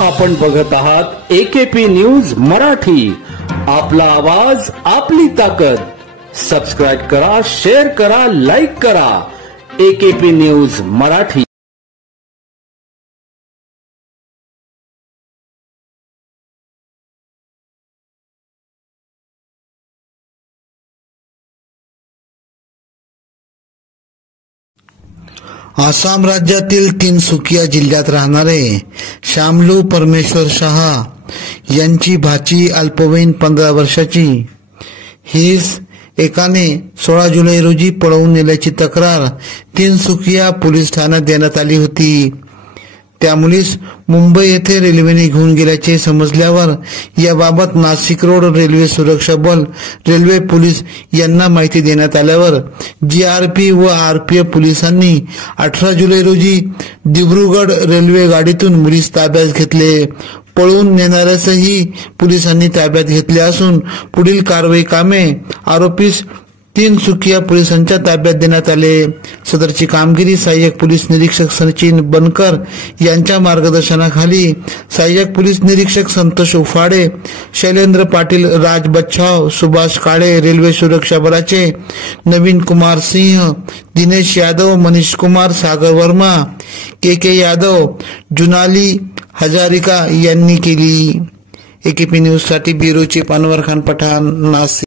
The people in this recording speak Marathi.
आपण बघत आहात एकेपी न्यूज मराठी। आपला आवाज आपली ताकद। सबस्क्राइब करा, शेअर करा, लाईक करा। AKP news Marathi. आसाम राज्यातील तिनसुकिया जिल्ह्यात राहणारे श्यामलू परमेश्वर शाह यांची भाची अल्पवयीन 15 वर्षाची हिस एकाने 16 जुलै रोजी पळवून नेल्याची तक्रार तिनसुकिया पोलीस ठाण्यात देण्यात आली होती। त्या मुलीस मुंबई येथे रेल्वेने घेऊन गेल्याचे समजल्यावर याबाबत नाशिक रोड रेल्वे सुरक्षा बल, रेल्वे पोलीस यांना माहिती देण्यात आल्यावर जीआरपी व आरपीएफ पोलिसांनी 18 जुलै रोजी दिब्रुगड रेल्वे गाडीतून मुलीस ताब्यात घेतले। पळवून नेणाऱ्यासही पोलिसांनी ताब्यात घेतले असून पुढील कारवाई कामे आरोपीस तिनसुकिया पोलिसांच्या ताब्यात देण्यात आले। सदरची कामगिरी सहाय्यक पोलीस निरीक्षक सचिन बनकर यांच्या मार्गदर्शनाखाली सहाय्यक पोलीस निरीक्षक संतोष उफाडे, शैलेंद्र पाटील, राज बच्छाव, सुभाष काळे, रेल्वे सुरक्षा बलाचे नवीन कुमार सिंह, दिनेश यादव, मनीष कुमार, सागर वर्मा, के यादव, जुनाली हजारिका यांनी केली। एकेपी न्यूज साठी ब्युरो चीफ अनवर खान पठाण, नाशिक।